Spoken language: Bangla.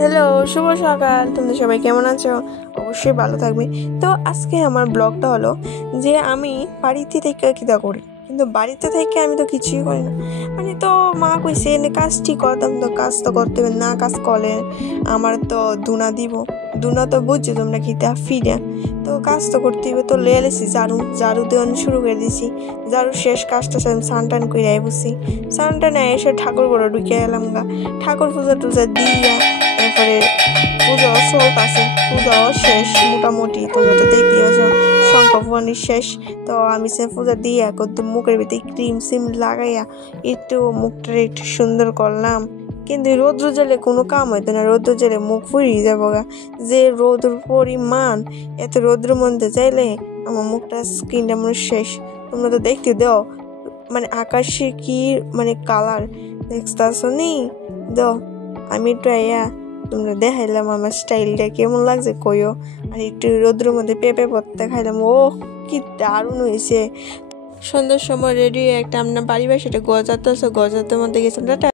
হ্যালো, শুভ সকাল। তোমরা সবাই কেমন আছো? অবশ্যই ভালো থাকবে। তো আজকে আমার ব্লগটা হলো যে আমি বাড়িতে থেকে কিতা করি, কিন্তু বাড়িতে থেকে আমি তো কিছুই করি না। মানে তো মা কইছে এনে কাজটি করতাম, তো কাজ তো করতে হবে না, কাজ করলে আমার তো দুনা দিব। দুনা তো বুঝছো তোমরা খিতা ফিরে, তো কাজ তো করতে হবে। তো লে এলেছি ঝাড়ু দেওয়া শুরু করে দিছি। ঝাড়ু শেষ, কাজটা সান টান করে বসি। সান টানে এসে ঠাকুর ঘরে ঢুকে এলাম গা। ঠাকুর পূজা টুজা দিয়া তারপরে পূজাও চলতেছে, পূজাও শেষ মোটামুটি। তোমরা তো দেখতেই পাচ্ছ শঙ্খ ভবানী শেষ। তো আমি সে পূজা দিয়ে একদম মুখের ভিতরে ক্রিম সিম লাগাইয়া একটু মুখটা একটু সুন্দর করলাম। কিন্তু রৌদ্র জলে কোনো কাম হইতো না, রৌদ্র জলে মুখ ফুরিয়ে যাবো গা। যে রৌদ্র পরিমাণ, এত রৌদ্র মধ্যে চাইলে আমার মুখটা স্কিনটা মনে শেষ। তোমরা তো দেখতে দাও, মানে আকাশে কি মানে কালার দেখতেছ নি। দাও আমি একটু আইয়া তোমরা দেখাইলাম আমার স্টাইলটা কেমন লাগছে কইও। আর একটু রোদ্রের মধ্যে পেঁপে পড়তে খাইলাম, ও কি দারুণ হয়েছে। সন্ধ্যার সময় রেডি একটা আমরা বাড়ি বাসাটা গজাতে মধ্যে গেছিলাম।